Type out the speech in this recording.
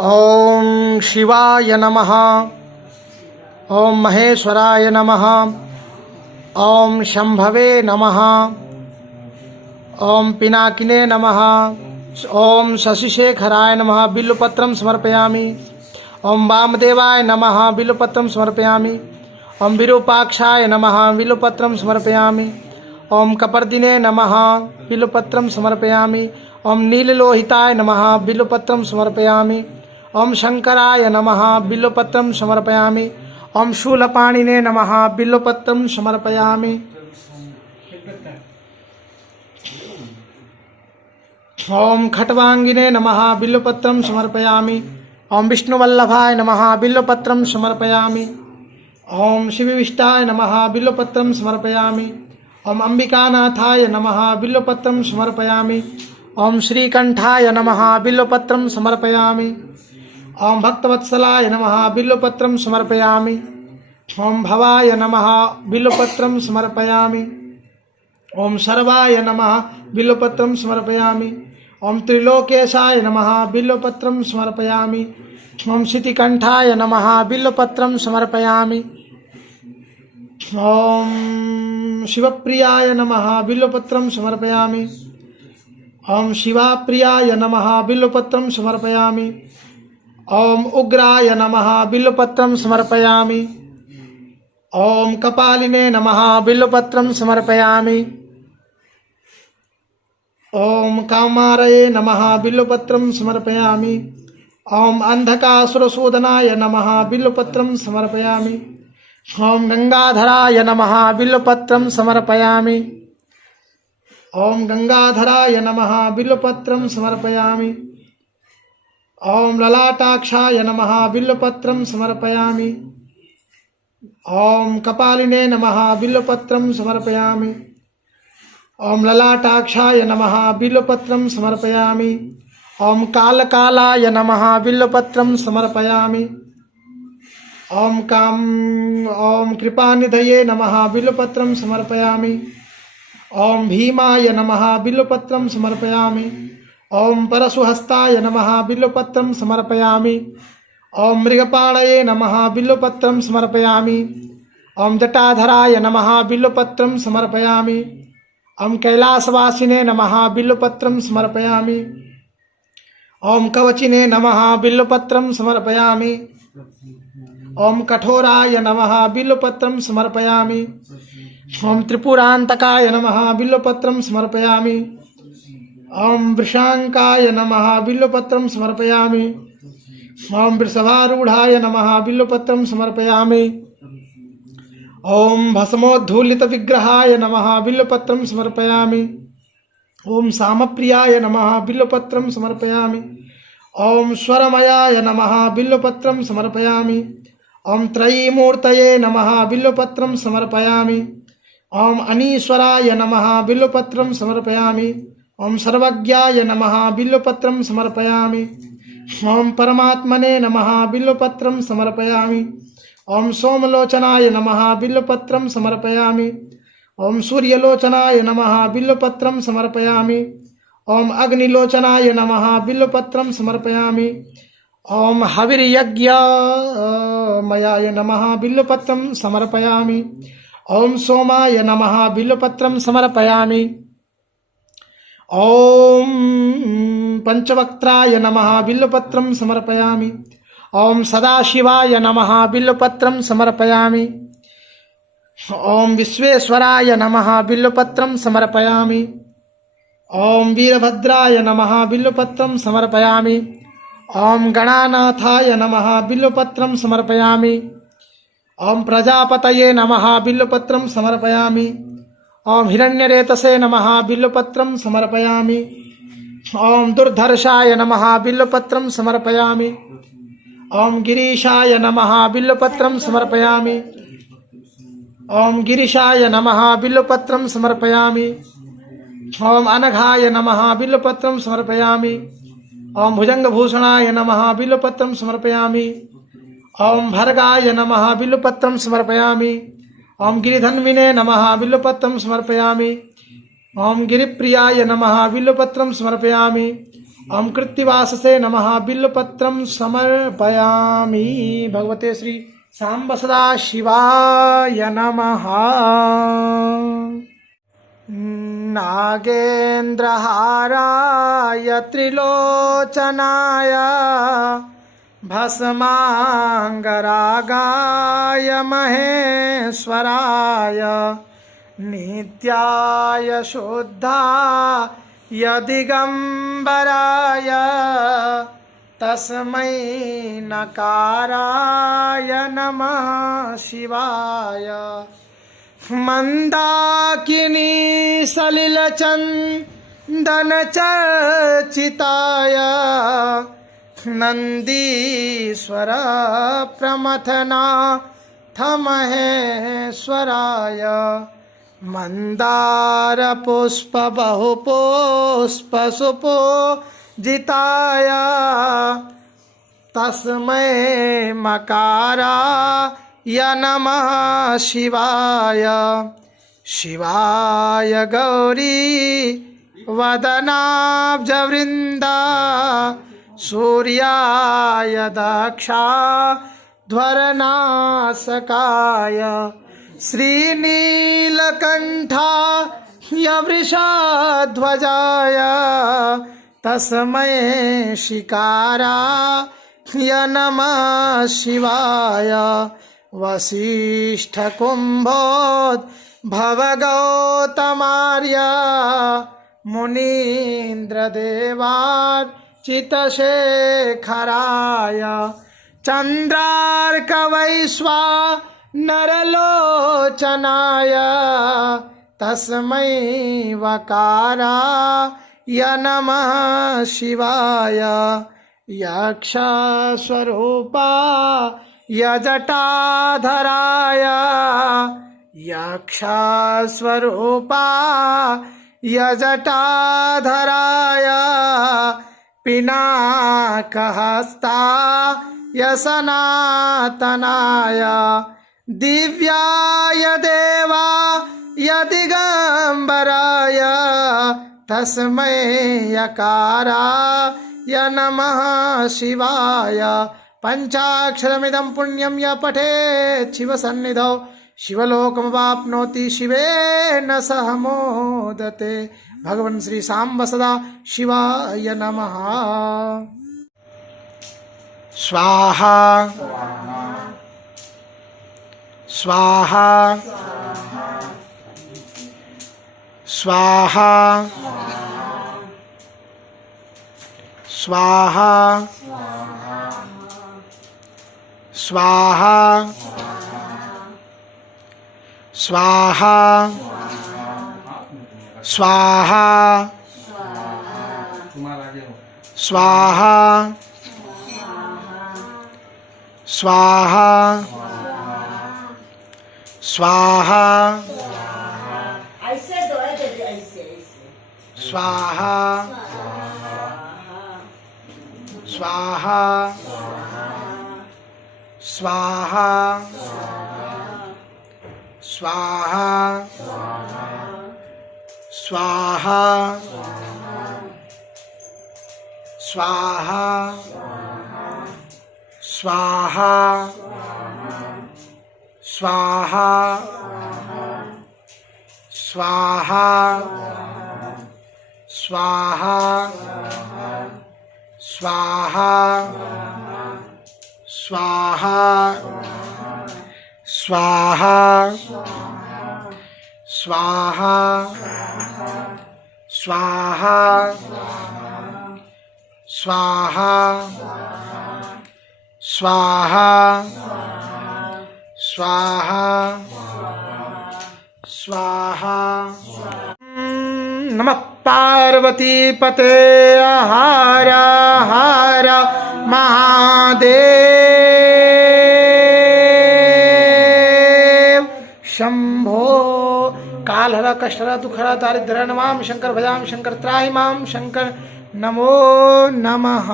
ओम शिवाय नमः। ओम महेश्वराय नमः। ओम शंभवे नमः। ओम पिनाकिने नमः। ओम शशिशेखराय नमः। बिल्वपत्रं समर्पयामि। ओम वामदेवाय नमः। बिल्वपत्रं समर्पयामि। ओम विरूपाक्षाय नमः। बिल्वपत्रं समर्पयामि। ओम कपर्दिने नमः। बिल्वपत्रं समर्पयामि। ओम नीललोहिताय नमः। बिल्वपत्रं समर्पयामि। ओम शंकराय नमः। बिल्वपत्रं समर्पयामि। ओम शूलपाणिने नमः। बिल्वपत्रं समर्पयामि। ओम खट्वांगिने नमः। बिल्वपत्रं समर्पयामि। ओम विष्णुवल्लभाय नमः। बिल्वपत्रं समर्पयामि। ओम शिवविष्टाय नमः। बिल्वपत्रं समर्पयामि। ओम अंबिकानाथाय नमः। बिल्वपत्रं समर्पयामि। ओम श्रीकंठाय नमः। बिल्वपत्रं समर्पयामि। ओम भक्तवत्सलाय नमः। बिल्वपत्रं समर्पयामि। ओम भवाय नमः। बिल्वपत्रं समर्पयामि। ओम सर्वाय नमः। बिल्वपत्रं समर्पयामि। ओम त्रिलोकेशाय नमः। बिल्वपत्रं समर्पयामि। ओम शितिकंठाय नमः। बिल्वपत्रं समर्पयामि। ओम शिवप्रियाय नमः। बिल्वपत्रं समर्पयामि। ओम शिवाप्रियाय नमः। बिल्वपत्रं समर्पयामि। ओम उग्राय नमः। बिल्वपत्रं समर्पयामि। ओम कपालिने नमः। बिल्वपत्रं समर्पयामि। ओम कामारये नमः। बिल्वपत्रं समर्पयामि। ओम अंधकासुरसूदनाय नमः। बिल्वपत्रं समर्पयामि। ओम गंगाधराय नमः। बिल्वपत्रं समर्पयामि। ओम गंगाधराय नमः। बिल्वपत्रं समर्पयामि। ओम ललाटाक्षाय नमः। बिल्वपत्रं समर्पयामि। ओम कपालिने नमः। बिल्वपत्रं समर्पयामि। ओम ललाटाक्षाय नमः। बिल्वपत्रं समर्पयामि। ओम कालकालाय नमः। बिल्वपत्रं समर्पयामि। ओम कृपानिधये नमः। बिल्वपत्रं समर्पयामि। ओम भीमाय नमः। बिल्वपत्रं समर्पयामि। ओम परशुहस्ताय नमः। बिल्वपत्रं समर्पयामि। ओम मृगपाणये नमः। बिल्वपत्रं समर्पयामि। ओम जटाधराय नमः। बिल्वपत्रं समर्पयामि। ओम कैलासवासिने नमः। बिल्वपत्रं समर्पयामि। ओम कवचिने नमः। बिल्वपत्रं समर्पयामि। ओम कठोराय नमः। बिल्वपत्रं समर्पयामि। ओम त्रिपुरांतकाय नमः। बिल्वपत्रं समर्पयामि। ओम वृषांकाय नमः। बिल्वपत्रं समर्पयामि। ओम वृषभारूढ़ाय नमः। बिल्वपत्रं समर्पयामि। ओम भस्मोद्धूलित विग्रहाय नमः। बिल्वपत्रं समर्पयामि। ओम सामप्रियाय नमः। बिल्वपत्रं समर्पयामि। ओम स्वरमयाय नमः। बिल्वपत्रं समर्पयामि। ओम त्रयीमूर्तये नमः। बिल्वपत्रं समर्पयामि। ओम अनीश्वराय नमः। बिल्वपत्रं समर्पयामि। ओम सर्वज्ञाय नमः। बिल्वपत्रं समर्पयामि। ओम परमात्मने नमः। बिल्वपत्रं समर्पयामि। ओम सोमलोचनाय नमः। बिल्वपत्रं समर्पयामि। ओम सूर्यलोचनाय नमः। बिल्वपत्रं समर्पयामि। ओम अग्निलोचनाय नमः। बिल्वपत्रं समर्पयामि। ओम हविर्यज्ञमयाय नमः। बिल्वपत्रं समर्पयामि। ओम सोमाय नमः। बिल्वपत्रं समर्पयामि। ओम पंचवक्त्राय नमः। बिल्वपत्रं समर्पयामि। ओम सदाशिवाय नमः। बिल्वपत्रं समर्पयामि। ओम विश्वेश्वराय नमः। बिल्वपत्रं समर्पयामि। ओम वीरभद्राय नमः। बिल्वपत्रं समर्पयामि। ओम गणानाथाय नमः। बिल्वपत्रं समर्पयामि। ओम प्रजापतये नमः। बिल्वपत्रं समर्पयामि। ओम हिरण्यरेतसे नमः। बिल्वपत्रं समर्पयामि। ओम दुर्धर्षाय नमः। बिल्वपत्रं समर्पयामि। ओम गिरीशाय नमः। बिल्वपत्रं समर्पयामि। ओम गिरीशाय नमः। बिल्वपत्रं समर्पयामि। ओम अनघाय नमः। बिल्वपत्रं समर्पयामि। ओम भुजंगभूषणाय नमः। बिल्वपत्रं समर्पयामि। ओम भर्गाय नमः। बिल्वपत्रं समर्पयामि। ओम गिरिधन्विने नमः। बिल्वपत्रं समर्पयामि। ओम गिरिप्रियाय नमः। बिल्वपत्रं समर्पयामि। ओम कृत्तिवाससे नमः बिल्वपत्रं समर्पयामि। भगवते श्री सांब सदा शिवाय नमः। नागेन्द्रहाराय त्रिलोचनाय भस्मांगरागाय महेश्वराय नित्याय शुद्धाय दिगंबराय तस्मै नकाराय नमः शिवाय। मंदाकिनी सलिलचंदन चर्चिताय नंदीश्वर प्रमथनाथ महेश्वराय मंदार पुष्प बहुपुष्प सुपूजिताय तस्मै मकाराय नमः शिवाय। शिवाय गौरी वदनाब्जवृन्दा सूर्याय दक्षाध्वरनाशकाय श्रीनीलकण्ठाय वृषध्वजाय तस्मै शिकाराय नमः शिवाय। वसिष्ठकुम्भोद्भवगौतमार्य मुनीन्द्रदेवार्चितशेखराय चन्द्रार्कवैश्वानरलोचनाय तस्मै वकाराय नमः शिवाय। यक्षस्वरूपाय जटाधराय यक्षस्वरूपाय जटाधराय पिनाकहस्ताय सनातनाय दिव्याय देवाय दिगंबराय तस्मै यकाराय नमः शिवाय। पंचाक्षरमिदं पुण्यं य पठेत् शिवसन्निधौ शिवलोकमवाप्नोति शिवेन सह मोदते। भगवन् श्री सांब सदा शिवाय नमः। स्वाहा स्वाहा स्वाहा स्वाहा स्वाहा स्वाहा स्वाहा स्वाहा स्वाहा स्वाहा ऐसे दो है दीदी ऐसे स्वाहा स्वाहा स्वाहा स्वाहा स्वाहा स्वाहा स्वाहा स्वाहा स्वाहा स्वाहा स्वाहा स्वाहा स्वाहा स्वाहा स्वाहा स्वाहा स्वाहा स्वाहा स्वाहा। नमः पार्वती पते हर हर महादेव शंभो। कालहर कष्टहर दुःखहर दारिद्र्य नमाम शंकर भजाम शंकर त्राहि माम शंकर नमो नमः।